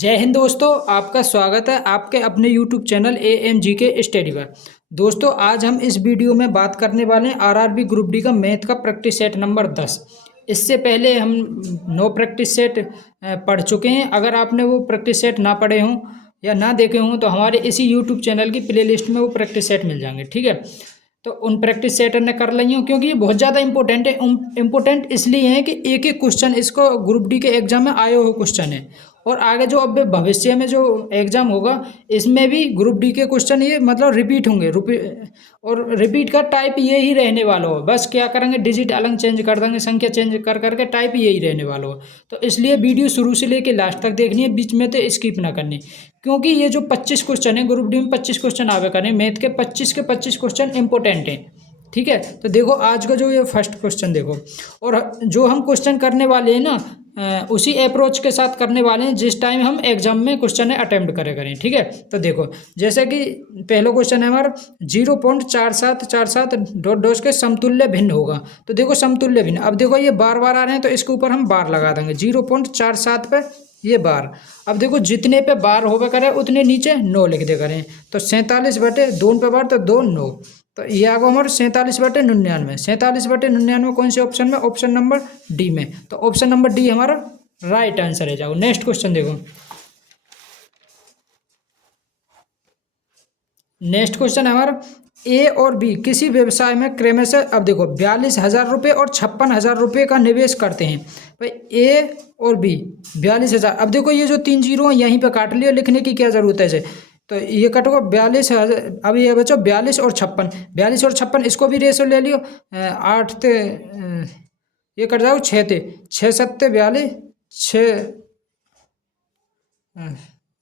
जय हिंद दोस्तों, आपका स्वागत है आपके अपने YouTube चैनल AMGK स्टडी पर। दोस्तों, आज हम इस वीडियो में बात करने वाले हैं आरआरबी ग्रुप डी का मैथ का प्रैक्टिस सेट नंबर 10। इससे पहले हम 9 प्रैक्टिस सेट पढ़ चुके हैं। अगर आपने वो प्रैक्टिस सेट ना पढ़े हों या ना देखे हों तो हमारे इसी YouTube चैनल की प्लेलिस्ट में वो प्रैक्टिस सेट मिल जाएंगे, ठीक है। तो उन प्रैक्टिस सेट ने कर ली हूँ क्योंकि ये बहुत ज़्यादा इंपॉर्टेंट है। इम्पोर्टेंट इसलिए है कि एक एक क्वेश्चन इसको ग्रुप डी के एग्जाम में आए हुए क्वेश्चन है और आगे जो अब भविष्य में जो एग्ज़ाम होगा इसमें भी ग्रुप डी के क्वेश्चन ये मतलब रिपीट होंगे। और रिपीट का टाइप ये ही रहने वाला हो, बस क्या करेंगे डिजिट अलग चेंज कर देंगे, संख्या चेंज कर करके टाइप यही रहने वाला हो। तो इसलिए वीडियो शुरू से लेके लास्ट तक देखनी है, बीच में तो स्किप ना करनी, क्योंकि ये जो 25 क्वेश्चन है ग्रुप डी में 25 क्वेश्चन आवे करें मैथ के 25 क्वेश्चन इंपॉर्टेंट हैं, ठीक है। तो देखो आज का जो ये फर्स्ट क्वेश्चन देखो, और जो हम क्वेश्चन करने वाले हैं ना उसी अप्रोच के साथ करने वाले हैं जिस टाइम हम एग्जाम में क्वेश्चन अटेम्प्ट करें, ठीक है। तो देखो जैसे कि पहला क्वेश्चन है हमारा 0.4747 डॉट डॉट के समतुल्य भिन्न होगा। तो देखो समतुल्य भिन्न, अब देखो ये बार बार आ रहे हैं तो इसके ऊपर हम बार लगा देंगे 0.47 पे ये बार। अब देखो जितने पे बार होवे करे उतने नीचे 9 लिख दे करें, तो 47/2 पे बार तो 2 9। तो ये आगे हमारे 47/99, 47/99 कौन से ऑप्शन में? ऑप्शन नंबर डी में। तो ऑप्शन नंबर डी हमारा राइट आंसर है। जाओ नेक्स्ट क्वेश्चन देखो। नेक्स्ट क्वेश्चन है हमारा ए और बी किसी व्यवसाय में क्रमशः, अब देखो 42,000 रुपये और 56,000 रुपये का निवेश करते हैं। भाई ए और बी 42,000, अब देखो ये जो 3 जीरो है यहीं पे काट लियो, लिखने की क्या जरूरत है इसे। तो ये कटोगे 42,000, अब ये बचो 42 और 56, 42 और 56 इसको भी रेशो ले लियो। 8 ते ये कट जाओ 6 ते 6 7 42, 6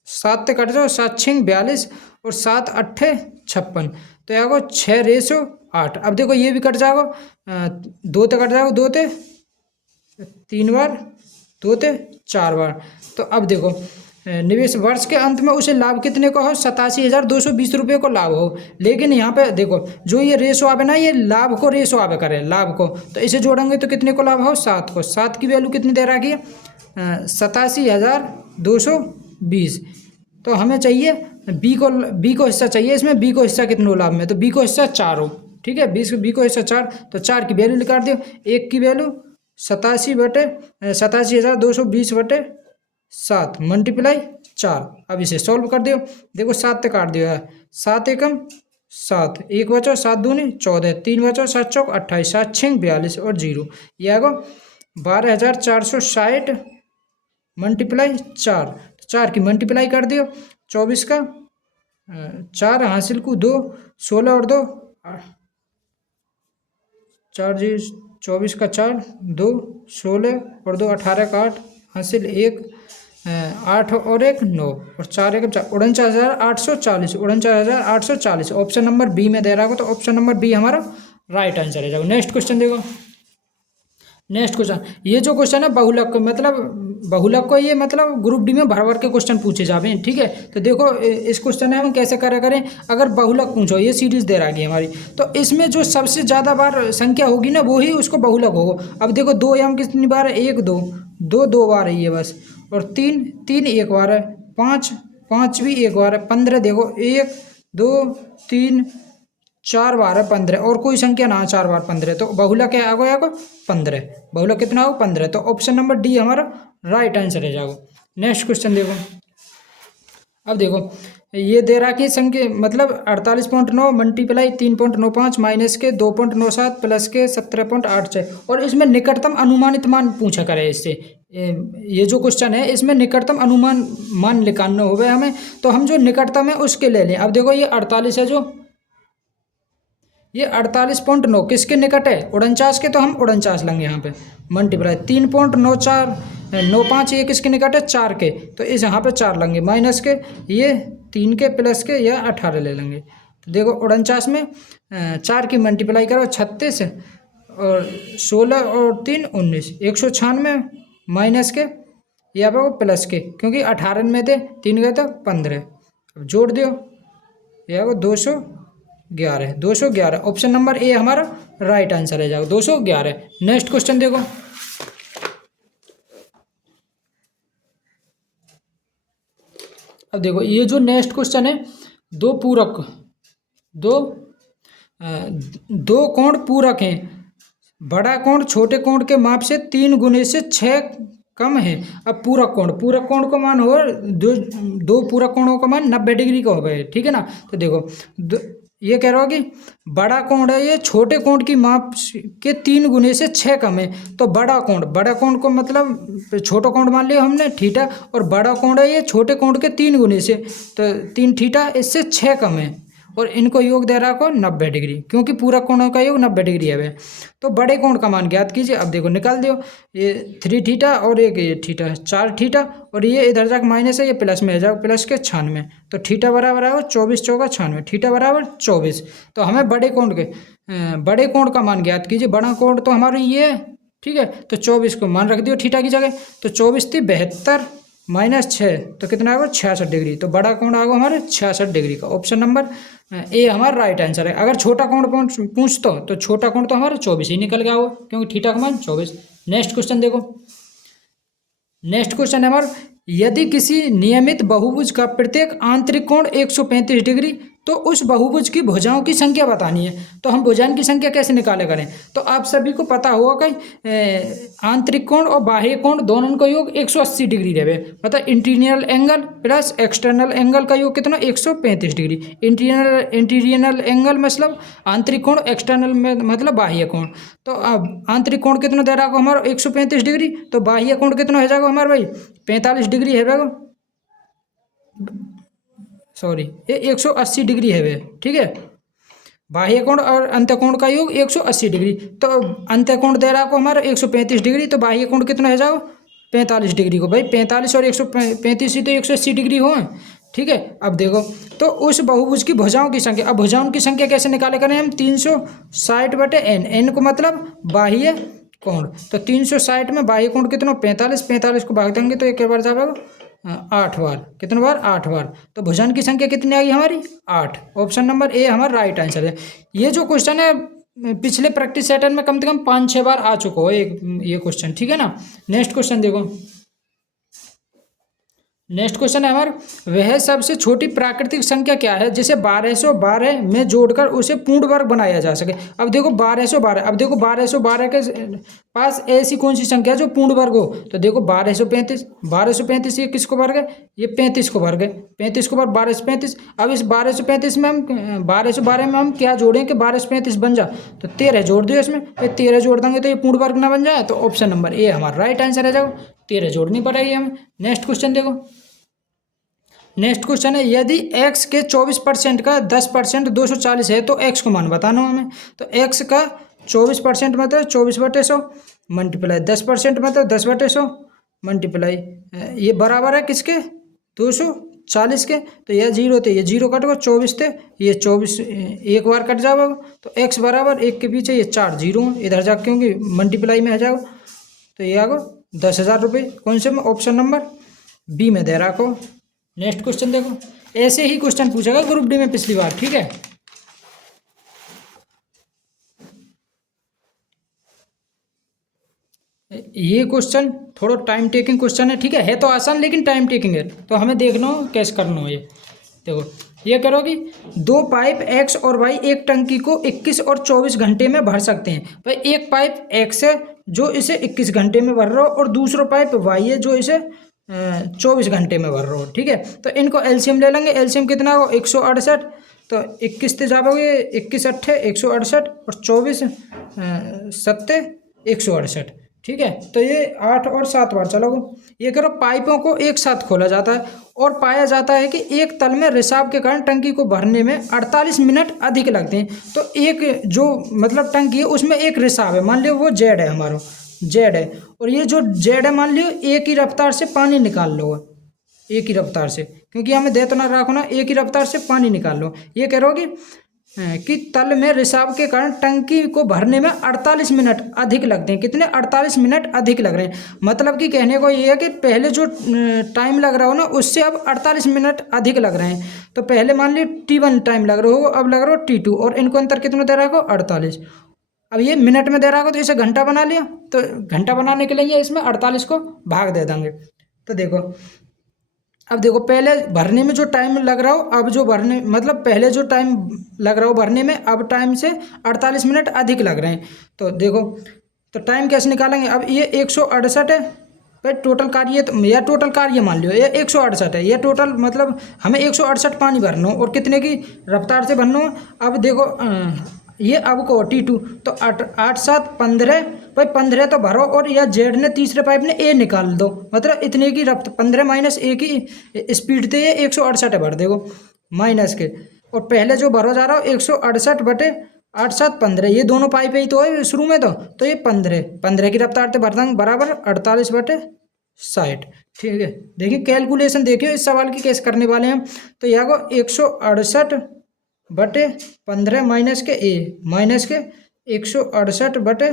7 ते कट जाओ 7 6 42 और 7 8 56। तो यहाँ को 6:8। अब देखो ये भी कट जाओ, 2 ते कट जाओ 2 ते 3 बार, 2 ते 4 बार। तो अब देखो निवेश वर्ष के अंत में उसे लाभ कितने का हो? 87,220 रुपये को लाभ हो। लेकिन यहाँ पे देखो जो ये रेशो आवे ना, ये लाभ को रेशो आवे करे, लाभ को, तो इसे जोड़ेंगे तो कितने को लाभ हो? 7 को। 7 की वैल्यू कितनी दे रखी है? 87,220। तो हमें चाहिए बी को हिस्सा चाहिए इसमें। बी को हिस्सा कितना लाभ में? तो बी को हिस्सा 4 हो, ठीक है। बी को हिस्सा 4, तो 4 की वैल्यू निकाल दियो। एक की वैल्यू 87/7 मल्टीप्लाई 4। अब इसे सॉल्व कर दियो। देखो 7 ते काट दियो है, 7 एकम 7, 1 बचो 7 दूनी 14, 3 बचो 7 चौक 28, 7 6 42 और 0। यह आगो 12,460 मल्टीप्लाई 4, 4 की मल्टीप्लाई कर दियो। 24 का 4 हासिल को 2, 16 और 2 4 जी 24 का 4 2 16 और 2 18 का 8 हासिल 1 8 और 1 9 और 4 1 4 49,840, 49,840 ऑप्शन नंबर बी में दे रहा हो। तो ऑप्शन नंबर बी हमारा राइट आंसर है। जाओ नेक्स्ट क्वेश्चन देखो। नेक्स्ट क्वेश्चन, ये जो क्वेश्चन है बहुलक, मतलब बहुलक को ये मतलब ग्रुप डी में भर भर के क्वेश्चन पूछे जावे, ठीक है। तो देखो इस क्वेश्चन में हम कैसे करें। अगर बहुलक पूछो, ये सीरीज दे रही है हमारी, तो इसमें जो सबसे ज़्यादा बार संख्या होगी ना वो ही उसको बहुलक होगा। अब देखो 2 यहाँ कितनी बार है? 1 2 2 2 बार है ये बस, और 3 3 1 बार है, 5 5 भी 1 बार है, 15 देखो 1 2 3 4 बार है 15, और कोई संख्या ना 4 बार 15, तो बहुलक क्या आ गया? 15। बहुलक कितना हो? 15। तो ऑप्शन नंबर डी हमारा राइट आंसर है। जाओ नेक्स्ट क्वेश्चन देखो। अब देखो ये दे रहा कि संख्या मतलब 48.9 मल्टीप्लाई 3.95 माइनस के 2.97 प्लस के 17.86, और इसमें निकटतम अनुमानित मान पूछा करे इससे। ये जो क्वेश्चन है इसमें निकटतम अनुमान मान निकालना होगा हमें, तो हम जो निकटतम है उसके ले लें। अब देखो ये 48 है, जो ये 48.9 किसके निकट है? 49 के, तो हम 49 लेंगे यहाँ पे मल्टीप्लाई 3.9495 ये किसके निकट है? 4 के, तो इस यहाँ पे 4 लेंगे, माइनस के ये 3 के, प्लस के या 18 ले लेंगे। तो देखो 49 में 4 की मल्टीप्लाई करो 36 और 16 और 3 19, 196 माइनस के या पे प्लस के, क्योंकि 18 में थे 3 गए तो 15। अब जोड़ दियो, यह वो 211 ऑप्शन नंबर ए हमारा राइट आंसर है। जाओ 211। नेक्स्ट क्वेश्चन देखो। अब देखो ये जो नेक्स्ट क्वेश्चन है, दो पूरक, दो दो कोण पूरक हैं, बड़ा कोण छोटे कोण के माप से 3 गुने से 6 कम है। अब पूरक कोण को मान हो, दो दो पूरक कोणों का मान 90 डिग्री का हो गए, ठीक है ना। तो देखो ये कह रहा हो कि बड़ा कोण है ये छोटे कोण की माप के 3 गुने से 6 कम है। तो बड़ा कोण को मतलब छोटा कोण मान लिया हमने थीटा, और बड़ा कोण है ये छोटे कोण के 3 गुने से, तो 3 थीटा इससे 6 कम है, और इनको योग दे रहा को 90 डिग्री, क्योंकि पूरा कोणों का योग 90 डिग्री है वे। तो बड़े कोण का मान ज्ञात कीजिए। अब देखो निकाल दो, ये 3 थीटा और एक ये थीटा, 4 थीटा, और ये इधर जाकर माइनस है, ये प्लस में है जाओ, प्लस के 96। तो थीटा बराबर है 24 चौका 96, थीटा बराबर 24। तो हमें बड़े कोण का मान ज्ञात कीजिए। बड़ा कोण तो हमारा ये है, ठीक है। तो 24 को मान रख दियो थीटा की जगह। तो 24 थी 72 माइनस 6, तो कितना आएगा 66 डिग्री। तो बड़ा कोण आएगा हमारे 66 डिग्री का। ऑप्शन नंबर ए हमारा राइट आंसर है। अगर छोटा कोण पूछता तो छोटा कोण तो हमारा 24 ही निकल गया होगा, क्योंकि थीटा का मान 24। नेक्स्ट क्वेश्चन देखो, नेक्स्ट क्वेश्चन है हमारा, यदि किसी नियमित बहुभुज का प्रत्येक आंतरिक कोण 135 डिग्री, तो उस बहुभुज की भुजाओं की संख्या बतानी है। तो हम भुजाओं की संख्या कैसे निकाले करें। तो आप सभी को पता होगा कि आंतरिक कोण और बाह्य कोण दोनों का योग 180 डिग्री रहे, मतलब interior angle plus external angle का योग कितना 135 डिग्री। इंटीरियर एंगल मतलब आंतरिक कोण, एक्सटर्नल में मतलब बाह्य कोण। तो अब आंतरिक कोण कितना दे रहा है हमारा 135 डिग्री, तो बाह्य कोण कितना हो जाएगा हमारा भाई 45 डिग्री है भाई, सॉरी ये 180 डिग्री है वे, ठीक है। बाह्य कोण और अंतःकोण का योग 180 डिग्री। तो अंतःकोण दे रहा को हमारा 135 डिग्री, तो बाह्य कोण कितना हो जाओ 45 डिग्री को। भाई 45 और 135 ही तो 180 डिग्री हो, ठीक है। अब देखो तो उस बहुभुज की भुजाओं की संख्या, अब भुजाओं की संख्या कैसे निकाले करें हम, 360/n, n को मतलब बाह्य कोण। तो 360 में बाह्य कोण कितना 45, 45 को भाग देंगे तो एक बार जाएगा 8 बार, कितने बार 8 बार। तो भुजाओं की संख्या कितनी आई हमारी 8। ऑप्शन नंबर ए हमारा राइट आंसर है। ये जो क्वेश्चन है पिछले प्रैक्टिस सेशन में कम से कम 5-6 बार आ चुका हो ये क्वेश्चन, ठीक है ना। नेक्स्ट क्वेश्चन देखो, नेक्स्ट क्वेश्चन है हमारा, वह सबसे छोटी प्राकृतिक संख्या क्या है जिसे 1212 में जोड़कर उसे पूर्ण वर्ग बनाया जा सके। अब देखो 1212, अब देखो 1212 के पास ऐसी कौन सी संख्या है जो पूर्ण वर्ग हो। तो देखो 1235, 1235 ये किसको वर्ग है, ये 35 को वर्ग है, 35 को वर्ग 1235। अब इस 1235 में हम 1212 में हम क्या जोड़ें कि 1235 बन जा, तो 13 जोड़ दियो इसमें, 13 जोड़ देंगे तो ये पूर्ण वर्ग ना बन जाए। तो ऑप्शन नंबर ए हमारा राइट आंसर है, जाओ 13 जोड़नी पड़ेगी हमें। नेक्स्ट क्वेश्चन देखो, नेक्स्ट क्वेश्चन है, यदि x के 24% का 10% 240 है तो x को मान बताना हमें। तो x का 24% मतलब 24/100 मल्टीप्लाई 10% मतलब 10/100 मल्टीप्लाई ये बराबर है किसके 240 के। तो यह 0 थे, ये 0 कट गो 24 थे, ये 24 एक बार कट जाएगा। तो x बराबर 1 के पीछे ये 4 0 इधर जा, क्योंकि मल्टीप्लाई में आ जाओ। तो ये आगो 10,000 रुपये। कौन से में, ऑप्शन नंबर बी में दे रहा को। नेक्स्ट क्वेश्चन देखो, ऐसे ही क्वेश्चन पूछेगा ग्रुप डी में पिछली बार, ठीक है। ये क्वेश्चन थोड़ा टाइम टेकिंग क्वेश्चन है, ठीक है तो आसान लेकिन टाइम टेकिंग है, तो हमें देखना हो कैसे करना हो। ये देखो, ये करो कि दो पाइप एक्स और वाई एक टंकी को 21 और 24 घंटे में भर सकते हैं। भाई एक पाइप एक्स है जो इसे 21 घंटे में भर रहा हो, और दूसरा पाइप वाई है जो इसे 24 घंटे में भर रहा हो, ठीक है। तो इनको एलसीएम ले लेंगे, एलसीएम कितना हो 168। तो 21 से जाओगे 21 अट्ठे 168 और 24 सत्ते 168, ठीक है। तो ये 8 और 7 बार चलोगे। ये करो, पाइपों को एक साथ खोला जाता है और पाया जाता है कि एक तल में रिसाव के कारण टंकी को भरने में 48 मिनट अधिक लगते हैं। तो एक जो मतलब टंकी है उसमें एक रिसाव है, मान लो वो जेड है, हमारा जेड है, और ये जो जेड है मान लियो एक ही रफ्तार से पानी निकाल लो, एक ही रफ्तार से, क्योंकि हमें दे तो ना रखो ना, एक ही रफ्तार से पानी निकाल लो। ये कह रहे हो कि तल में रिसाव के कारण टंकी को भरने में 48 मिनट अधिक लगते हैं। कितने 48 मिनट अधिक लग रहे हैं, मतलब कि कहने को ये है कि पहले जो टाइम लग रहा हो ना उससे अब 48 मिनट अधिक लग रहे हैं। तो पहले मान ली T1 टाइम लग रहा हो, अब लग रहा हो T2, और इनको अंतर कितना दे रहा हो 48। अब ये मिनट में दे रहा हो तो इसे घंटा बना लिया, तो घंटा बनाने के लिए इसमें 48 को भाग दे देंगे। तो देखो अब देखो पहले भरने में जो टाइम लग रहा हो, अब जो भरने मतलब पहले जो टाइम लग रहा हो भरने में, अब टाइम से 48 मिनट अधिक लग रहे हैं। तो देखो, तो टाइम कैसे निकालेंगे? अब ये 168 है भाई टोटल कार्य, तो या टोटल कार्य मान लियो ये 168 है, ये टोटल मतलब हमें 168 पानी भरना हो और कितने की रफ्तार से भरना हो। अब देखो ये अब को T2, तो 8 8 7 15 भाई 15 तो भरो, और या जेड ने तीसरे पाइप ने ए निकाल दो, मतलब इतने की रफ्त 15 माइनस ए की स्पीड थे ये 168 भर देगो माइनस के। और पहले जो भरो जा रहा हो 168 बटे 8 7 15, ये दोनों पाइप ही तो है शुरू में, तो ये 15 की रफ्तार से भर देंगे बराबर 48 बटे 60। ठीक है, देखिए कैलकुलेशन देखिए इस सवाल की कैसे करने वाले हैं। तो यहाँ को 168 बटे 15 माइनस के 168 बटे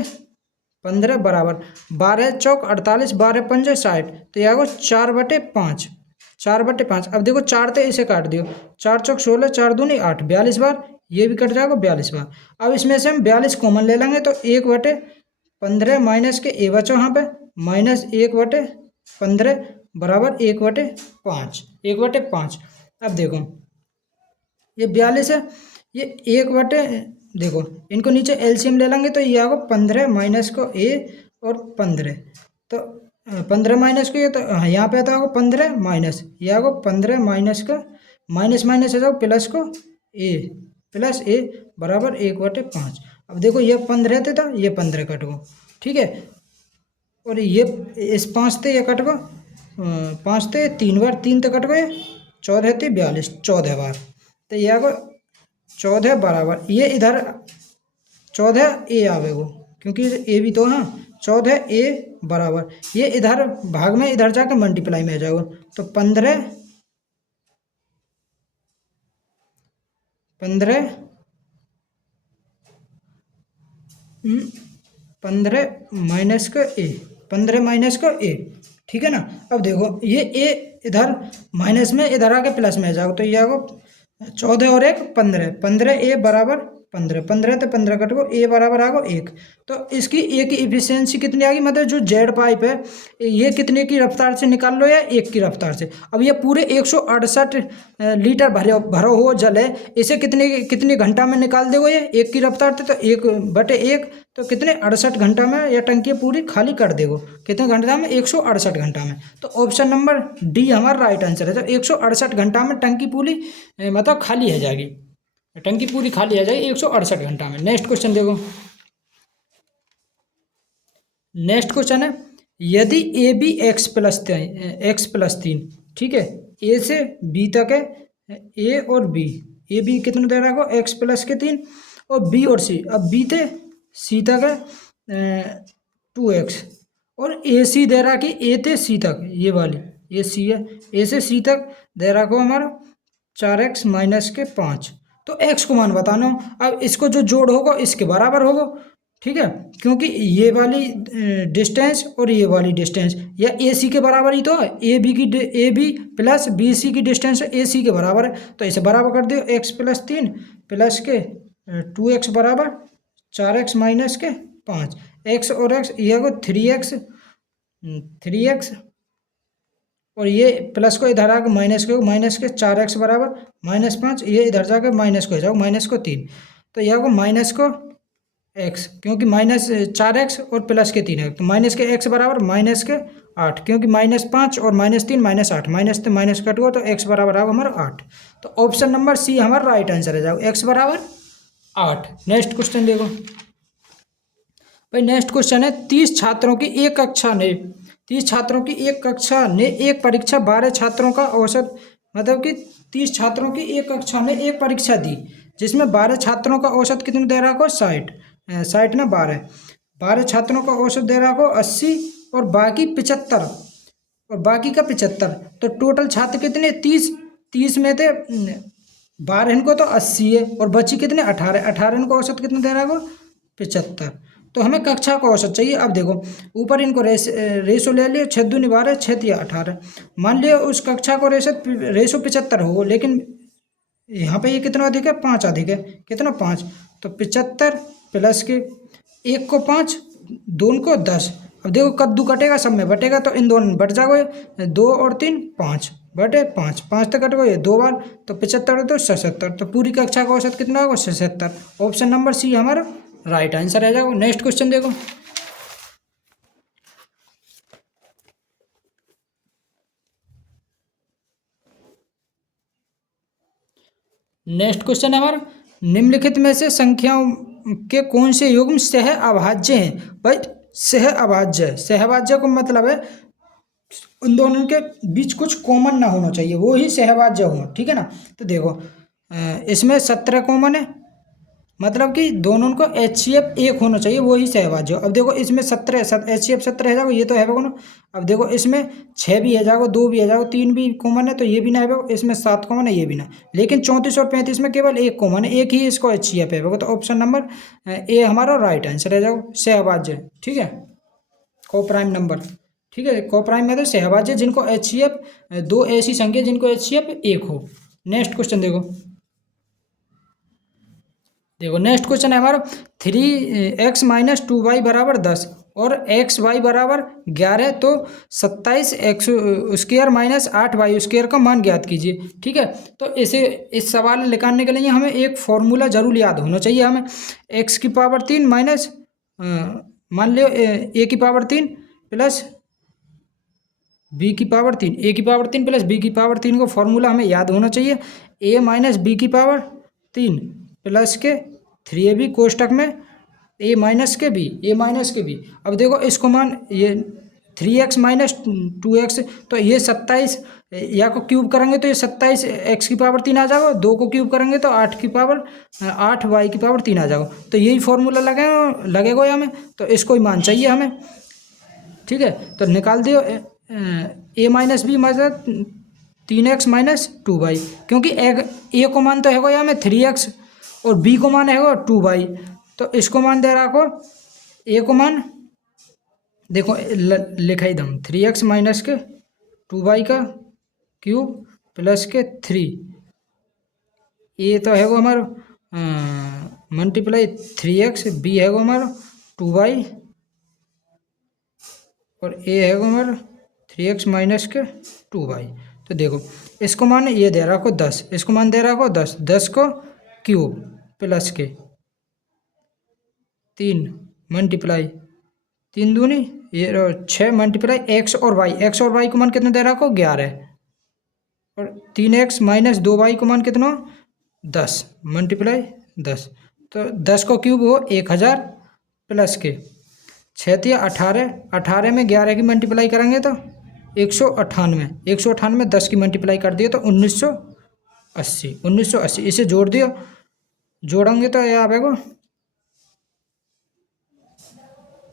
15 बराबर 12 चौक 48, 12 पंजे 60। तो यहाँ को 4/5, 4/5। अब देखो 4 तो इसे काट दियो, 4 चौक 16, 4 दूनी 8, 42 बार, ये भी कट जाएगा 42 बार। अब इसमें से हम 42 कॉमन ले लेंगे, तो 1/15 माइनस के ए बचो यहाँ पे माइनस 1/15 बराबर 1/5, 1/5। अब देखो ये 42 है, ये 1/, देखो इनको नीचे एलसीएम ले लेंगे, तो ये आएगा 15 माइनस को ए और 15, तो 15 माइनस को ये, तो यहाँ पे आता होगा 15 माइनस, ये आएगा 15 माइनस का माइनस माइनस आ जाओ प्लस को ए, प्लस ए बराबर 1/5। अब देखो ये 15 थे, तो ये 15 कट गो, ठीक है, और ये इस 5 थे ये कट गो, 5 थे 3 बार, 3 तो कट गए, 14 थे 42, 14 बार। तो ये आगो 14 बराबर, ये इधर 14 ए आवेगो, क्योंकि ए भी तो हाँ 14 ए बराबर, ये इधर भाग में इधर जाकर मल्टीप्लाई में आ जाएगा, तो 15 माइनस का ए, 15 माइनस का ए, ठीक है ना। अब देखो ये ए इधर माइनस में इधर आके प्लस में आ जाओ, तो ये आगो 14 और 1 15, 15 ए बराबर 15, 15 तो 15 कट गो, ए बराबर आ गो 1। तो इसकी ए की इफिशियंसी कितनी आ गई, मतलब जो जेड पाइप है ये कितने की रफ्तार से निकाल लो, या 1 की रफ्तार से। अब ये पूरे 168 लीटर भरो हो जल है, इसे कितने घंटा में निकाल देगो ये 1 की रफ्तार से, तो 1/1, तो कितने 68 घंटा में यह टंकी पूरी खाली कर देगो, कितने घंटा में 168 घंटा में। तो ऑप्शन नंबर डी हमारा राइट आंसर है, तो 168 घंटा में टंकी पूरी मतलब खाली है जाएगी, टंकी पूरी खाली आ जाएगी 168 घंटा में। नेक्स्ट क्वेश्चन देखो, नेक्स्ट क्वेश्चन है, यदि ए बी x+3, ठीक है, ए से बी तक है, ए और बी, ए बी कितना दे रहा है x+3, और बी और सी, अब बी थे सी तक है 2x, और ए सी दे रहा कि ए थे सी तक, ये वाली ये सी है, ए से सी तक दे रहा को हमारा 4x माइनस के 5। तो x को मान बताना हो, अब इसको जो जोड़ होगा इसके बराबर होगा, ठीक है, क्योंकि ये वाली डिस्टेंस और ये वाली डिस्टेंस या ए सी के बराबर ही तो है, A B plus B C की डिस्टेंस ए सी के बराबर है, तो इसे बराबर कर दियो x+3 प्लस के 2x बराबर 4x माइनस के 5, x और x ये को 3x और ये प्लस को इधर आकर माइनस के 4x बराबर -5, ये इधर जाकर माइनस को हो जाओ -3, तो यह को माइनस को x, क्योंकि -4x और प्लस के 3 है, तो माइनस के x बराबर -8, क्योंकि -5 और -3 -8, माइनस तो माइनस कट गो, तो x बराबर आएगा हमारा 8। तो ऑप्शन नंबर सी हमारा राइट आंसर है, जाओ x बराबर 8। नेक्स्ट क्वेश्चन देखो भाई, नेक्स्ट क्वेश्चन है, 30 छात्रों की एक कक्षा ने एक परीक्षा 12 छात्रों का औसत, मतलब कि 30 छात्रों की एक कक्षा ने एक परीक्षा दी, जिसमें 12 छात्रों का औसत कितने दे रहा को 60 ना 12 छात्रों का औसत दे रहा को 80, और बाकी 75, और बाकी का 75, तो टोटल छात्र कितने 30 में थे 12 इनको तो 80 है, और बची कितने 18 इनको औसत कितने दे रहा को 75। तो हमें कक्षा का औसत चाहिए। अब देखो ऊपर इनको रेशो ले लिए, 6 दूनी 12, 6 या 18, मान लिया उस कक्षा को रेशो 75 हो, लेकिन यहाँ पे ये कितना अधिक है 5 अधिक है, कितना 5, तो 75 प्लस के 1 को 5, 2 को 10। अब देखो कद्दू कटेगा सब में बटेगा, तो इन दोनों बट जाओगे 2 और 3 5, बटे 5, 5 तक कट गए 2 बार, तो 75 तो 77, तो पूरी कक्षा का औसत कितना होगा 77। ऑप्शन नंबर सी हमारा राइट आंसर रह जाएगा। नेक्स्ट क्वेश्चन देखो। नेक्स्ट क्वेश्चन है हमारा, निम्नलिखित में से संख्याओं के कौन से युग्म सह अभाज्य हैं। भाई सह अभाज्य, सहभाज्य को मतलब है उन दोनों के बीच कुछ कॉमन ना होना चाहिए, वो ही सहभाज्य हो, ठीक है ना। तो देखो इसमें 17 कॉमन है, मतलब कि दोनों को HCF एक होना चाहिए, वो ही सहभाज्य हो। अब देखो इसमें 17 HCF 17 है जाएगा, ये तो है ना। अब देखो इसमें 6 भी है जाएगा, 2 भी है जाएगा, 3 भी कॉमन है तो ये भी ना है, इसमें 7 कॉमन है, ये भी ना। लेकिन 34 और 35 में केवल एक कॉमन है, एक ही इसको HCF है, तो ऑप्शन नंबर ए हमारा राइट आंसर है जाएगा, सहभाज्य, ठीक है। को प्राइम नंबर, ठीक है, को प्राइम में तो सहभाज्य जिनको HCF, दो ऐसी संख्या जिनको HCF एक हो। नेक्स्ट क्वेश्चन देखो। देखो नेक्स्ट क्वेश्चन है हमारा 3x माइनस 2y बराबर 10 और xy बराबर 11, तो 27x square minus 8y square का मान ज्ञात कीजिए, ठीक है। तो इसे इस सवाल निकालने के लिए हमें एक फॉर्मूला जरूर याद होना चाहिए हमें। x की पावर 3 माइनस मान लो a की पावर 3 प्लस b की पावर 3, a की पावर 3 प्लस b की पावर 3 को फॉर्मूला हमें याद होना चाहिए। a माइनस बी की पावर 3 प्लस के 3ab कोष्टक में a माइनस के b। अब देखो इसको मान ये 3x माइनस 2x, तो ये 27 या को क्यूब करेंगे तो ये 27 x की पावर 3 आ जाएगा, 2 को क्यूब करेंगे तो 8 की पावर 8 y की पावर 3 आ जाएगा। तो यही फॉर्मूला लगेगा हमें, तो इसको ही मान चाहिए हमें, ठीक है। तो निकाल दियो a माइनस बी मतलब 3x माइनस 2y, क्योंकि ए को मान तो है यहाँ में 3x और b को मान है 2y, तो इसको मान दे रहा को a को मान देखो लिखा ही दम 3x माइनस के 2y का क्यूब प्लस के 3, ए तो है हमारा मल्टीप्लाई 3x, बी है हमारा 2y और ए है हमारा 3x माइनस के 2y। तो देखो इसको मान ये दे रहा को 10, इसको मान दे रहा को 10, 10 को क्यूब प्लस के 3 मल्टीप्लाई 3 दूनी ये 6 मल्टीप्लाई x और y को मान कितना दे रहा को 11 और 3x माइनस 2y को मान कितना 10 मल्टीप्लाई 10, तो 10 को क्यूब हो 1000 प्लस के 6 18, 18 में 11 की मल्टीप्लाई करेंगे तो 198, 198 10 की मल्टीप्लाई कर दिए तो 1980, 1980 इसे जोड़ दियो, जोड़ेंगे तो ये आएगा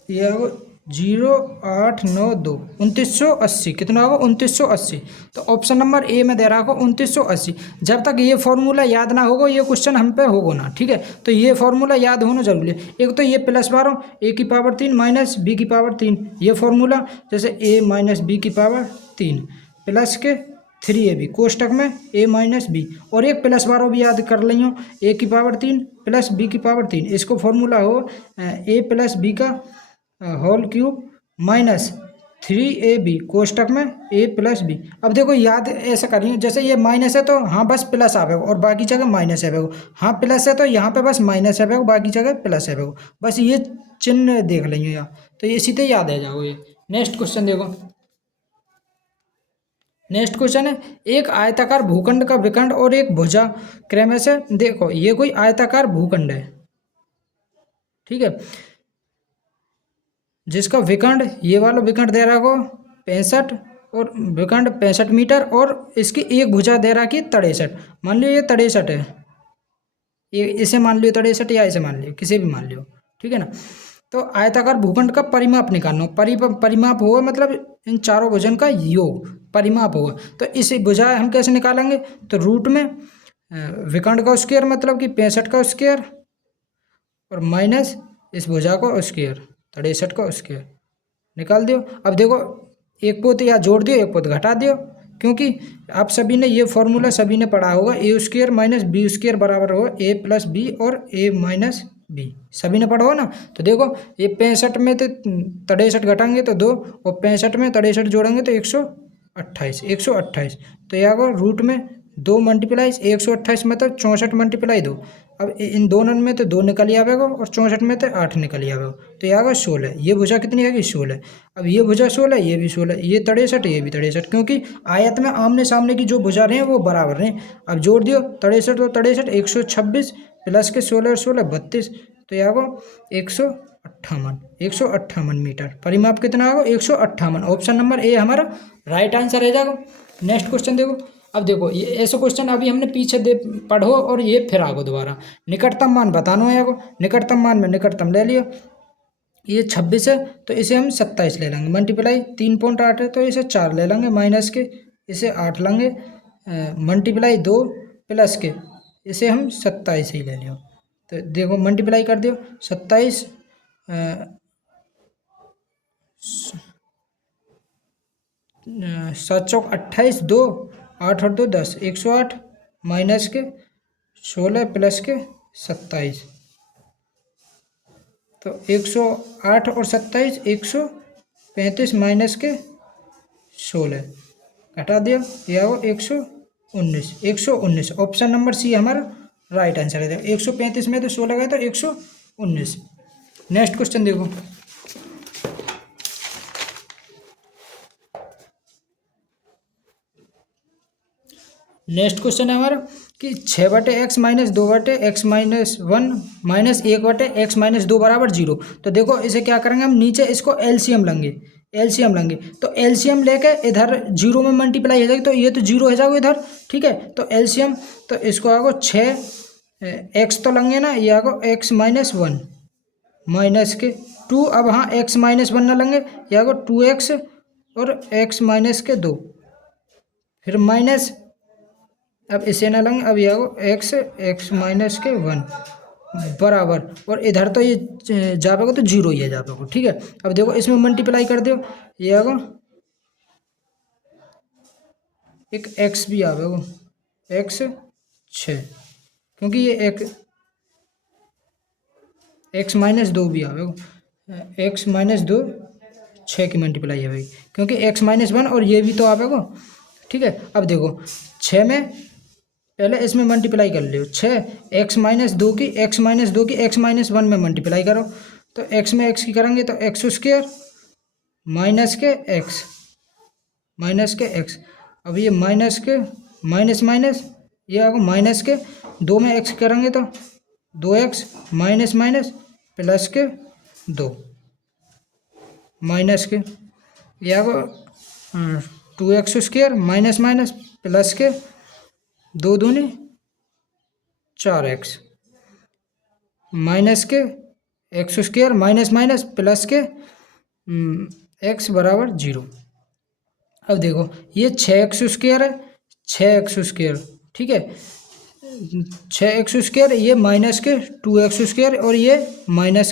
0892 2980, कितना होगा 2980। तो ऑप्शन नंबर ए में दे रहा होगा 2980। जब तक ये फॉर्मूला याद ना होगा ये क्वेश्चन हम पे होगा ना, ठीक है। तो ये फॉर्मूला याद होना जरूरी है। एक तो ये प्लस 12 a की पावर 3 माइनस बी की पावर 3, ये फॉर्मूला जैसे a माइनस बी की पावर 3 प्लस के 3ab कोष्टक में a माइनस बी, और एक प्लस 12 भी याद कर लियो a की पावर 3 प्लस b की पावर 3, इसको फॉर्मूला हो a प्लस बी का होल क्यूब माइनस 3ab कोष्टक में a प्लस बी। अब देखो याद ऐसा करिए जैसे ये माइनस है तो हाँ बस प्लस आवेगा और बाकी जगह माइनस आवेगा, हाँ प्लस है तो यहाँ पे बस माइनस आवेगा बाकी जगह प्लस आवेगा, बस ये चिन्ह देख लेंगे यहाँ, तो ये सीधे याद आ जाओगे ये। नेक्स्ट क्वेश्चन देखो। नेक्स्ट क्वेश्चन है एक आयताकार भूखंड का विखंड और एक भुजा क्रम से, देखो ये कोई आयताकार भूखंड है, ठीक है, जिसका विखंड ये वाला विखंड दे रहा को 65 और विखंड 65 मीटर और इसकी एक भुजा दे रहा कि 63, मान लियो ये 63 है, ये इसे मान लियो 63 या इसे मान लियो किसी भी मान लियो, ठीक है ना। तो आयताकार भूखंड का परिमाप निकालना, परिमाप होगा मतलब इन चारों भुजन का योग परिमाप होगा। तो इस भुजा हम कैसे निकालेंगे, तो रूट में विखंड का स्क्वायर मतलब कि 65 का स्क्वायर और माइनस इस भुजा को स्क्वायर 63 का स्क्वायर निकाल दियो। अब देखो एक पोत या जोड़ दियो एक पोत घटा दियो, क्योंकि आप सभी ने ये फॉर्मूला सभी ने पढ़ा होगा ए स्क्वायर माइनस बी स्क्वायर बराबर होगा ए प्लस बी और ए माइनस बी, सभी ने पढ़ा हो ना। तो देखो ये 65 में तो 63 घटाएंगे तो 2 और 65 में 63 जोड़ेंगे तो 128, 128। तो यहाँ को रूट में 2 मल्टीप्लाई 128 मतलब 64 मल्टीप्लाई 2। अब इन दोनों में तो 2 निकल आवेगा और 64 में तो 8 निकल आवेगा। तो यहाँ का 16। ये भुजा कितनी है? 16। अब ये भुजा 16, ये भी 16, ये 63, ये भी 63, क्योंकि आयत में आमने सामने की जो भुजा रहे हैं वो बराबर रहे। अब जोड़ दियो 63 और 63, 126 प्लस के 16 और 16 32। तो यहाँ को 158 मीटर। परिमाप कितना होगा? 158। ऑप्शन नंबर ए हमारा राइट आंसर है जाएगा। नेक्स्ट क्वेश्चन देखो। अब देखो ये ऐसे क्वेश्चन अभी हमने पीछे दे पढ़ो और ये फिर आगो दोबारा। निकटतम मान बताना है को। निकटतम मान में निकटतम ले लियो। ये 26 है तो इसे हम 27 ले लेंगे। मल्टीप्लाई 3.8 है तो इसे 4 ले लेंगे, माइनस के इसे 8 लेंगे, मल्टीप्लाई 2 प्लस के इसे हम 27 ही ले लियो। तो देखो मल्टीप्लाई कर दियो 27 7 चौक 28, 2 8 और 2 10, 108 माइनस के 16 प्लस के 27। तो 108 और 27 135 माइनस के 16 घटा दिया, यह हो 119। ऑप्शन नंबर सी हमारा राइट आंसर है। 135 में तो 16 गए तो 119। नेक्स्ट क्वेश्चन देखो। नेक्स्ट क्वेश्चन है हमारा कि 6/x minus 2/x minus 1 minus 1/x minus 2 बराबर 0। तो देखो इसे क्या करेंगे हम, नीचे इसको एलसीएम लेंगे। तो एलसीएम लेके इधर 0 में मल्टीप्लाई हो जाएगी तो ये तो 0 हो जाएगा इधर, ठीक है। तो एलसीएम तो इसको आगो 6x तो लेंगे ना, ये आगो x माइनस 1 माइनस के 2। अब हाँ x माइनस 1 ना लेंगे, ये आगो 2x और x माइनस के 2, फिर माइनस, अब इसे ना लेंगे, अब ये x माइनस के 1 बराबर, और इधर तो ये जाएगा तो 0 ही है जाएगा, ठीक है। अब देखो इसमें मल्टीप्लाई कर दो, ये आएगा एक x भी आवेगा x 6, क्योंकि ये एक x माइनस 2 भी आवेगा, x माइनस 2 6 की मल्टीप्लाई है भाई, क्योंकि x माइनस 1 और ये भी तो आवेगा, ठीक है। अब देखो 6 में पहले इसमें मल्टीप्लाई कर लियो, 6 x माइनस 2 की x माइनस 1 में मल्टीप्लाई करो, तो x में x की करेंगे तो x स्क्वायर माइनस के x। अब ये माइनस के माइनस ये आगे माइनस के 2 में x करेंगे तो 2x माइनस प्लस के 2 माइनस के, ये आगे 2x स्क्वायर माइनस प्लस के 2 दूनी 4x माइनस के x स्क्वायर माइनस प्लस के x बराबर 0। अब देखो ये 6x स्क्वायर है, 6x स्क्वायर, ठीक है, 6x स्क्वायर, ये माइनस के 2x स्क्वायर और ये माइनस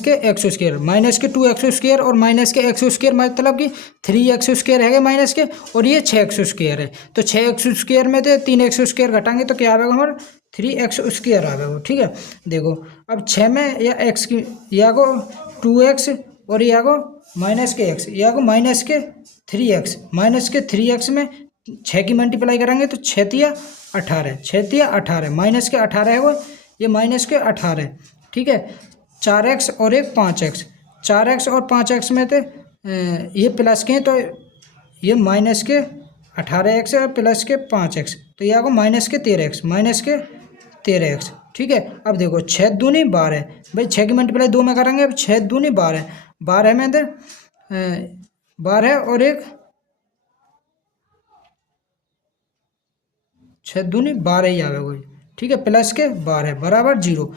के x स्क्वायर, माइनस के 2x स्क्वायर और माइनस के x स्क्वायर मतलब कि 3x स्क्वायर है माइनस के, और ये 6x स्क्वायर है। तो 6x स्क्वायर में तो 3x स्क्वायर घटाएंगे तो क्या आएगा हमारा 3x स्क्वायर आएगा, ठीक है। देखो अब 6 में या x की या को 2x और या को माइनस के x, या को माइनस के 3x में 6 की मल्टीप्लाई करेंगे तो 6 तिया 18 माइनस के 18 है वो, ये माइनस के 18, ठीक है। 4x और एक 5x, 4x और 5x में तो ये प्लस के हैं तो ये माइनस के 18x और प्लस के 5x, तो ये आगे माइनस के 13x, ठीक है। अब देखो 6 दूनी 12 भाई, 6 की मल्टीप्लाई 2 में करेंगे, अब 6 दूनी 12 में तो 12 और एक 6 दूनी 12 ही आवेगा, ठीक है, प्लस के 12 बराबर 0।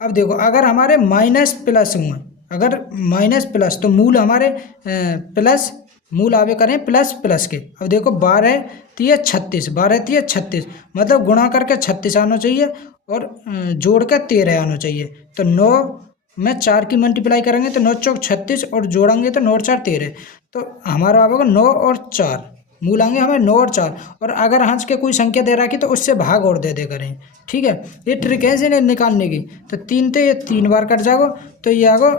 अब देखो अगर हमारे माइनस प्लस हुए, अगर माइनस प्लस तो मूल हमारे प्लस मूल आवे करें प्लस के। अब देखो 12 तिया 36 मतलब गुणा करके 36 आना चाहिए और जोड़ के 13 आना चाहिए। तो 9 में 4 की मल्टीप्लाई करेंगे तो 9 चौक 36 और जोड़ेंगे तो 9 और 4 13, तो हमारा आवेगा 9 और 4, मूल आएंगे हमें 9 और 4, और अगर हंस के कोई संख्या दे रखी तो उससे भाग और दे करें, ठीक है। ये ट्रिक है इसे निकालने की। तो 3 तो ये 3 बार कट जाएगा, तो ये आगो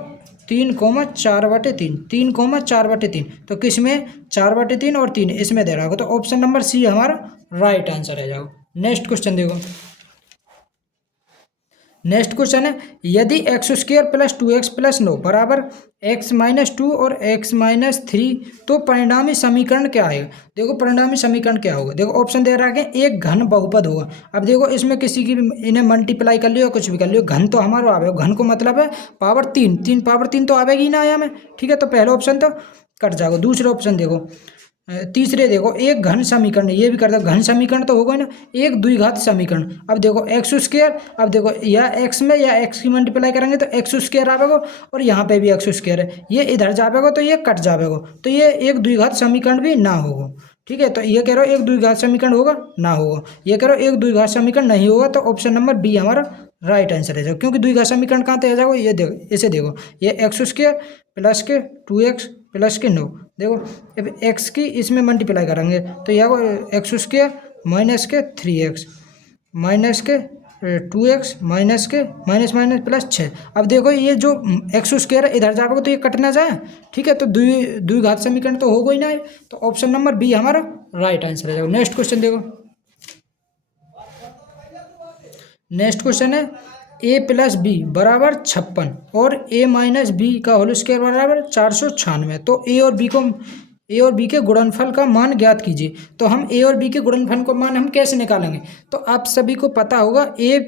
3,4/3, 3,4/3। तो किस में 4/3 और 3 इसमें दे रहा होगा, तो ऑप्शन नंबर सी हमारा राइट आंसर है जाओ। नेक्स्ट क्वेश्चन देखो। नेक्स्ट क्वेश्चन है, यदि x² + 2x + 9 बराबर x-2 और x-3 तो परिणामी समीकरण क्या है। देखो परिणामी समीकरण क्या होगा, देखो ऑप्शन दे रहा है कि एक घन बहुपद होगा। अब देखो इसमें किसी की भी इन्हें मल्टीप्लाई कर लियो, कुछ भी कर लियो, घन तो हमारा आवेगा, घन को मतलब है पावर 3, 3 पावर 3 तो आवेगी ना आया में, ठीक है। तो पहला ऑप्शन तो कट जाएगा। दूसरा ऑप्शन देखो, तीसरे देखो, एक घन समीकरण, ये भी करता घन समीकरण तो होगा ना, एक द्विघात समीकरण। अब देखो x², अब देखो या x में या x की मल्टीप्लाई करेंगे तो x² आवेगा, और यहाँ पे भी x² है, ये इधर जावेगा तो ये कट जावेगा, तो ये एक द्विघात समीकरण भी ना होगा, ठीक है। तो ये कह रहे हो एक द्विघात समीकरण होगा ना होगा, ये कह रहे हो एक द्विघात समीकरण नहीं होगा, तो ऑप्शन नंबर बी हमारा राइट आंसर है। क्योंकि द्विघात समीकरण कहाँ पे आ जाएगा, ये देखो, इसे देखो, ये x² + के 2x + के 9, देखो अब x की इसमें मल्टीप्लाई करेंगे तो यह x² - के 3x - के 2x के माइनस माइनस प्लस 6। अब देखो ये जो x² है इधर जाएगा तो ये कट ना जाए, ठीक है। तो द्विघात समीकरण तो होगा ही ना, तो ऑप्शन नंबर बी हमारा राइट आंसर है। नेक्स्ट क्वेश्चन देखो। नेक्स्ट क्वेश्चन है, a + b बराबर 56 और a - b का होल स्क्वायर बराबर 496। तो ए और बी के गुणनफल का मान ज्ञात कीजिए। तो हम a और b के गुणनफल का मान हम कैसे निकालेंगे, तो आप सभी को पता होगा a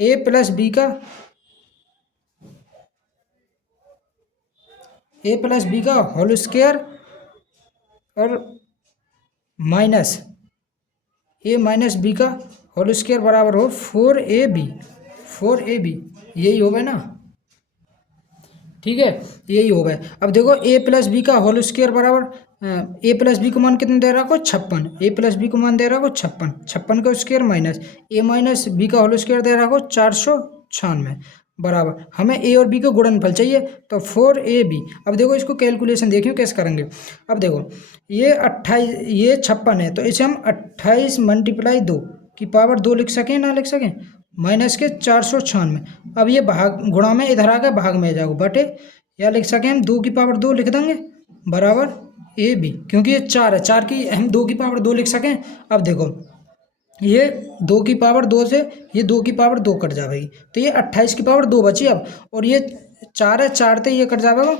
+ b का होल स्क्वायर और माइनस a - b का होल स्क्वायर बराबर हो 4ab, यही होगा ना, ठीक है, यही होगा। अब देखो a + b का होल स्क्वायर बराबर a + b को मान कितना दे रहा है, 56, a + b को मान दे रहा है 56, 56 का स्क्वायर माइनस a - b का होल स्क्वायर दे रहा है 496 बराबर हमें a और b का गुणनफल चाहिए, तो 4ab। अब देखो इसको कैलकुलेशन देखियो कैसे करेंगे। अब देखो ये 28, ये 56 है, तो इसे हम 28 × 2 की पावर 2 लिख सकें ना लिख सकें, माइनस के 496। अब ये भाग गुणा में इधर आ गया, भाग में जाओ बटे, या लिख सकें हम 2 की पावर 2 लिख देंगे बराबर ab, क्योंकि ये 4 है, 4 की हम 2 की पावर 2 लिख सकें। अब देखो ये 2 की पावर 2 से ये 2 की पावर 2 कट जाएगी, तो ये 28 की पावर 2 बची अब, और ये 4 है, 4 से ये कट जाएगा,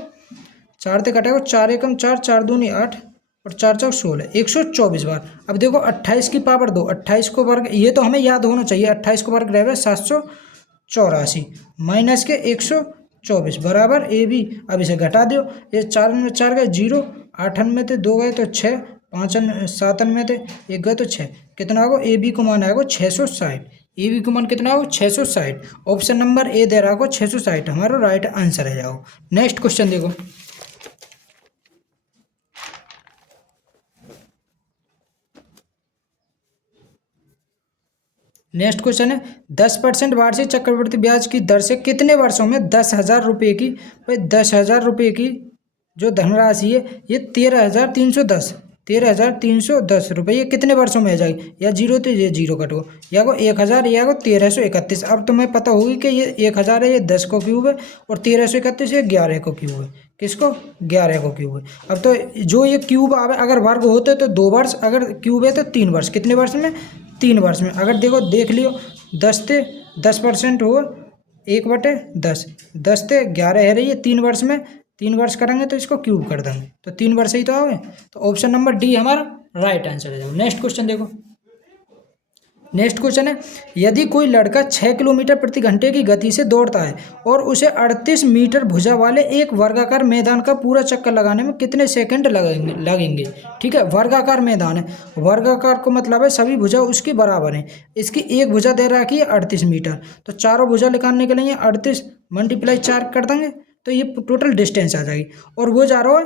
4 से कटेगा, 4 एकम 4, 4 दूनी 8 और 4 चौक 16, 124 बार। अब देखो 28 की पावर 2, 28 को वर्ग, ये तो हमें याद होना चाहिए, 28 को वर्ग रहेगा 784 माइनस के 124 बराबर ए बी। अब इसे घटा दो, ये 4 में 4 गए 0, 8 में थे 2 गए तो 6, 5 7 में थे 1 गए तो 6, कितना होगा ए बी को मान आएगा 660, ए बी को मान कितना होगा 660। ऑप्शन नंबर ए दे रहा होगा 660 हमारा राइट आंसर है। जाओ नेक्स्ट क्वेश्चन देखो। नेक्स्ट क्वेश्चन है, 10% वार्षिक चक्रवृद्धि ब्याज की दर से कितने वर्षों में 10,000 रुपये की, भाई 10,000 रुपये की जो धनराशि है ये 13,310 रुपये, ये कितने वर्षों में आ जाएगी, या 0 तो ये 0 कटो, या को 1,000 या को 1,331। अब तुम्हें पता होगी कि ये 1,000 है, ये 10 को क्यूब है, और 1,331 ये 11 को क्यूब है, किसको 11 को क्यूब है। अब तो जो ये क्यूब आवे अगर वर्ग होते तो 2 वर्ष, अगर क्यूब है तो 3 वर्ष, कितने वर्ष में 3 वर्ष में। अगर देखो देख लियो 10% हो 1/10, 10 से 11 है रही है 3 वर्ष में, 3 वर्ष करेंगे तो इसको क्यूब कर देंगे, तो 3 वर्ष ही तो आओगे, तो ऑप्शन नंबर डी हमारा राइट आंसर है। नेक्स्ट क्वेश्चन देखो। नेक्स्ट क्वेश्चन है, यदि कोई लड़का 6 किलोमीटर प्रति घंटे की गति से दौड़ता है और उसे 38 मीटर भुजा वाले एक वर्गाकार मैदान का पूरा चक्कर लगाने में कितने सेकंड लगेंगे। ठीक है, वर्गाकार मैदान है, वर्गाकार को मतलब है सभी भुजा उसकी बराबर है। इसकी एक भुजा दे रखी है 38 मीटर, तो चारों भुजा निकालने के लिए 38 × 4 कर देंगे तो ये टोटल डिस्टेंस आ जाएगी, और वो जा रहा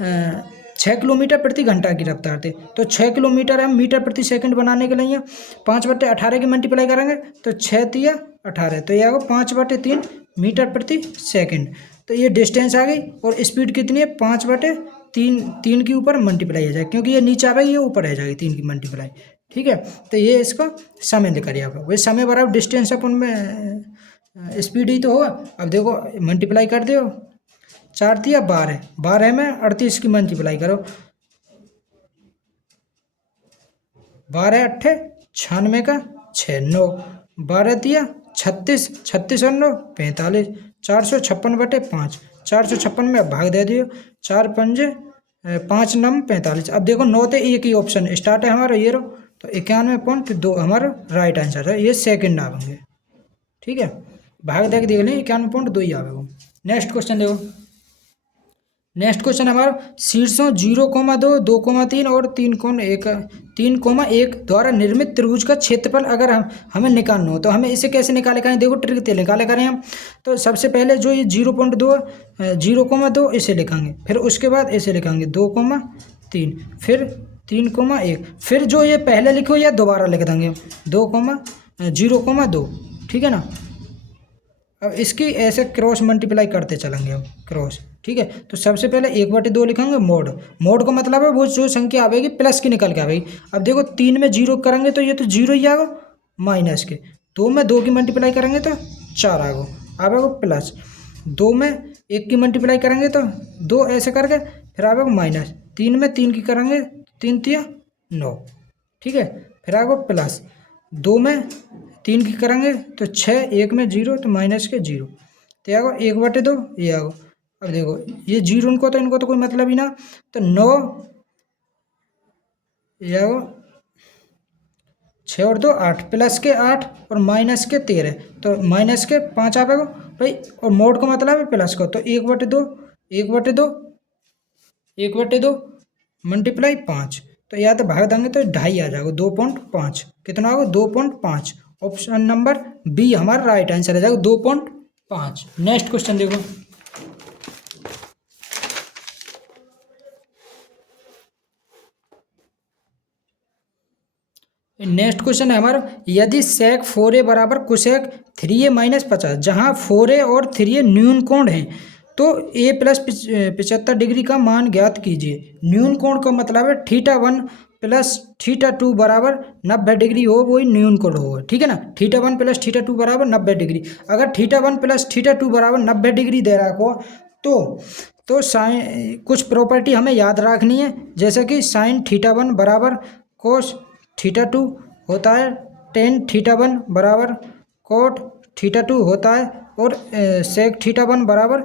है 6 किलोमीटर प्रति घंटा की रफ्तार थे। तो 6 किलोमीटर हम मीटर प्रति सेकंड बनाने के लिए 5/18 की मल्टीप्लाई करेंगे तो 6 तिया 18, तो ये आएगा 5/3 मीटर प्रति सेकंड। तो ये डिस्टेंस आ गई, और स्पीड कितनी है 5/3 की ऊपर मल्टीप्लाई आ जाएगी, क्योंकि ये नीचे आ गई ये ऊपर आ जाएगी 3 की मल्टीप्लाई। ठीक है, तो ये इसका समय निकल आएगा, वही समय बराबर डिस्टेंस अपन में स्पीड ही तो होगा। अब देखो मल्टीप्लाई कर दो, 4 दिया 12, 12 में 38 की मल्टीप्लाई करो, 12 अट्ठे 96 का 6, 9, 12 दिया 36, 36 और 9 45, 456/5, 456 में भाग दे दियो, 4 पंजे 5 नम 45। अब देखो 9 ते एक ही ऑप्शन स्टार्ट है हमारा ये रो, तो 91.2 हमारा राइट आंसर है, ये सेकंड आवेंगे। ठीक है, भाग देख देख लें 91.2 ही आवेगा। नेक्स्ट क्वेश्चन देखो, नेक्स्ट क्वेश्चन हमारा शीर्षों 0,2, 2,3 और 3,1 द्वारा निर्मित त्रिभुज का क्षेत्रफल अगर हमें निकालना हो तो हमें इसे कैसे निकाले करें। देखो ट्रिक निकाले करें हम। तो सबसे पहले जो ये 0,2 इसे लिखेंगे, फिर उसके बाद इसे लिखेंगे 2,3, फिर 3,1, फिर जो ये पहले लिखो या दोबारा लिख देंगे 0,2। ठीक है ना। अब इसकी ऐसे क्रॉस मल्टीप्लाई करते चलेंगे हम, क्रॉस। ठीक है, तो सबसे पहले 1/2 लिखेंगे मोड। मोड का मतलब है वो जो संख्या आवेगी प्लस की निकल के आवेगी। अब देखो 3 में 0 करेंगे तो ये तो 0 ही आएगा माइनस के, 2 में 2 की मल्टीप्लाई करेंगे तो 4 आवेगा प्लस, 2 में 1 की मल्टीप्लाई करेंगे तो 2, ऐसे करके फिर आवेगा माइनस, 3 में 3 की करेंगे 3 तिया 9। ठीक है, फिर आएगा प्लस, 2 में 3 की करेंगे तो 6, 1 में 0 तो माइनस के 0, तो आएगा 1/2 ये आएगा। अब देखो ये 0 इनको तो कोई मतलब ही ना, तो 9 ये आएगा, 6 और 2 8, प्लस के 8 और माइनस के 13, तो माइनस के 5 आएगा भाई। और मोड का मतलब है प्लस का, तो 1/2 मल्टीप्लाई 5, तो या तो भाग देंगे तो 2.5 आ जाएगा, 2.5 कितना होगा 2.5। ऑप्शन नंबर बी हमारा राइट आंसर आ जाएगा 2.5। नेक्स्ट क्वेश्चन देखो, नेक्स्ट क्वेश्चन है हमारा यदि सेक 4a बराबर कुसेक 3a माइनस 50, जहाँ 4a और 3a न्यून कोण हैं तो a प्लस 75 डिग्री का मान ज्ञात कीजिए। न्यून कोण का मतलब है θ1 प्लस θ2 बराबर 90 डिग्री हो, वही न्यून कोण हो। ठीक है ना, θ1 प्लस θ2 बराबर 90 डिग्री। अगर θ1 प्लस θ2 बराबर 90 डिग्री दे रखो तो साइन कुछ प्रॉपर्टी हमें याद रखनी है, जैसे कि साइन θ1 बराबर कोस θ2 होता है, टेन θ1 बराबर कोट θ2 होता है, और सेक θ1 बराबर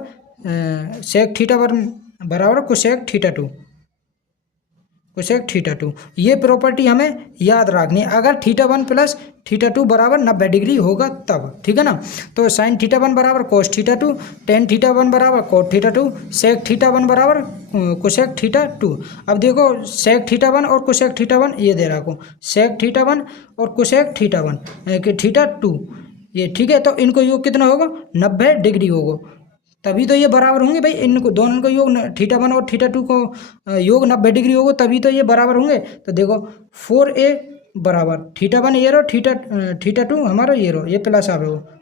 कुसेक θ2। ये प्रॉपर्टी हमें याद रखनी है अगर θ1 प्लस θ2 बराबर 90 डिग्री होगा तब। ठीक है ना, तो साइन θ1 बराबर कोस θ2, टेन θ1 बराबर कोट θ2, सेक θ1 बराबर कुसेक θ2। अब देखो सेक θ1 और कुसेक θ1 ये दे रखो, सेक θ1 और कुसेक θ2 ये। ठीक है, तो इनको योग कितना होगा 90 डिग्री होगा, तभी तो ये बराबर होंगे भाई। इनको दोनों का योग θ1 और θ2 को योग 90 डिग्री होगा, तभी तो ये बराबर होंगे। तो देखो 4a बराबर θ1 ये रो, θ2 हमारा ये रो, ये प्लस आवेगा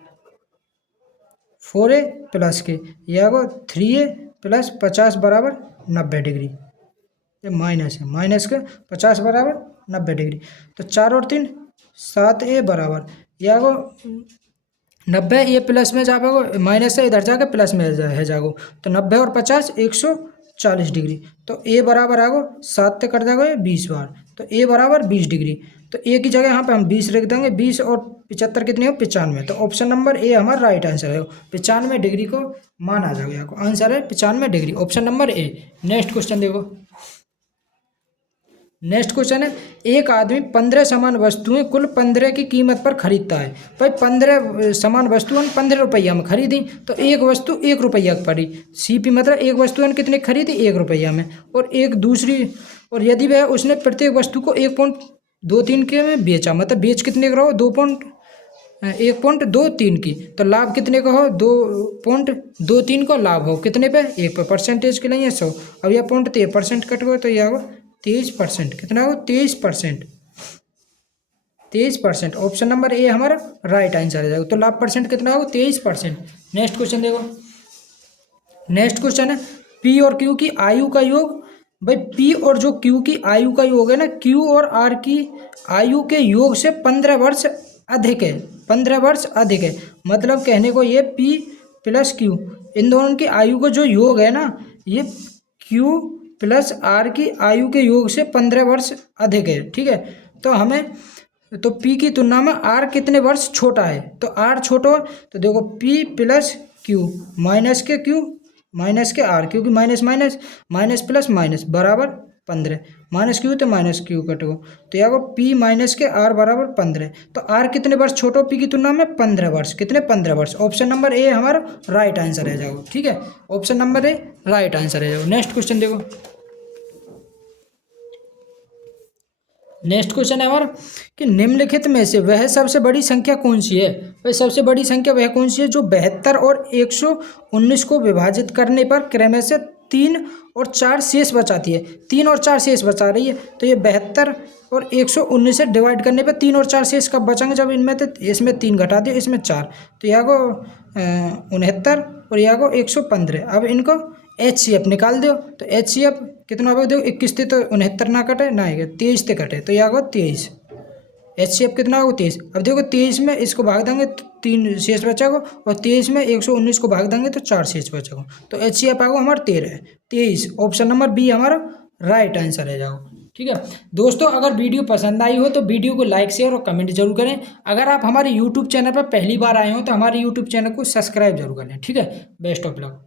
4a प्लस के, ये आएगा 3a प्लस 50 बराबर 90 डिग्री, ये माइनस है, माइनस के 50 बराबर 90 डिग्री, तो 4 और 3 7a बराबर ये आएगा 90, ये प्लस में जाएगा, माइनस से इधर जाकर प्लस में है जाएगा, तो 90 और 50 140 डिग्री। तो ए बराबर आएगा 7 तक कर देगा ये 20 बार, तो ए बराबर 20 डिग्री। तो ए की जगह यहाँ पे हम 20 रख देंगे, 20 और 75 कितने हो 95। तो ऑप्शन नंबर ए हमारा राइट आंसर है, 95 डिग्री को मान आ जाएगा, आपको आंसर है 95 degree, option number A. Next question देखो, नेक्स्ट क्वेश्चन है एक आदमी 15 समान वस्तुएं कुल 15 की कीमत पर खरीदता है। भाई 15 समान वस्तुएं 15 रुपया में खरीदी, तो एक वस्तु 1 रुपया की पड़ी। सीपी मतलब एक वस्तु कितने खरीदी 1 रुपया में, और एक दूसरी, और यदि वह उसने प्रत्येक वस्तु को 1.23 के में बेचा, मतलब बेच कितने का हो 1.23 की, तो लाभ कितने का हो 2.23 का लाभ हो कितने पे 1 पे, परसेंटेज के लिए 100। अब यह पॉइंट 13% कट गए तो यह होगा 23%, कितना होगा 23%। ऑप्शन नंबर ए हमारा राइट आंसर आ जाएगा, तो लाभ परसेंट कितना होगा 23%। नेक्स्ट क्वेश्चन देखो, नेक्स्ट क्वेश्चन है पी और क्यू की आयु का योग। भाई पी और जो क्यू की आयु का योग है ना, क्यू और आर की आयु के योग से 15 वर्ष अधिक है। 15 वर्ष अधिक है। मतलब कहने को ये P प्लस Q, इन दोनों की आयु का जो योग है ना, ये Q प्लस R की आयु के योग से 15 वर्ष अधिक है। ठीक है, तो हमें तो P की तुलना में R कितने वर्ष छोटा है, तो R छोटा है, तो देखो P प्लस Q माइनस के Q माइनस के R, क्योंकि minus minus minus plus minus बराबर 15, माइनस Q तो माइनस Q कटो, तो यहाँ को P माइनस के R बराबर 15। तो R कितने वर्ष छोटो P की तुलना में, 15 वर्ष, कितने 15 वर्ष। ऑप्शन नंबर ए हमारा राइट आंसर रह जाओ। ठीक है, option number A right answer रह जाओ। नेक्स्ट क्वेश्चन देखो, नेक्स्ट क्वेश्चन है हमारा कि निम्नलिखित में से वह सबसे बड़ी संख्या कौन सी है। वह सबसे बड़ी संख्या वह कौन सी है जो 72 और 119 को विभाजित करने पर क्रमशः 3 और 4 शेष बचाती है। 3 और 4 शेष बचा रही है, तो ये 72 और 119 से डिवाइड करने पर 3 और 4 शेष कब बचेंगे, जब इनमें तो इसमें 3 घटा दिए, इसमें 4, तो यहाँ को 69 और यहाँ को 115। अब इनको HCF निकाल दो, तो HCF कितना होगा, देखो 21 थे तो 69 ना कटे ना, 23 थे कटे, तो यहाँ को 23। HCF कितना होगा, 23। अब देखो 23 में इसको भाग देंगे तो 3 शेष बचेगा, और 23 में 119 को भाग देंगे तो 4 शेष बचेगा, तो HCF आएगा हमारा 13, 23। ऑप्शन नंबर बी हमारा राइट आंसर है जाओ। ठीक है दोस्तों, अगर वीडियो पसंद आई हो तो वीडियो को लाइक शेयर और कमेंट जरूर करें। अगर आप हमारे यूट्यूब चैनल पर पहली बार आए हो तो हमारे यूट्यूब चैनल को सब्सक्राइब जरूर करें। ठीक है, बेस्ट ऑफ लक।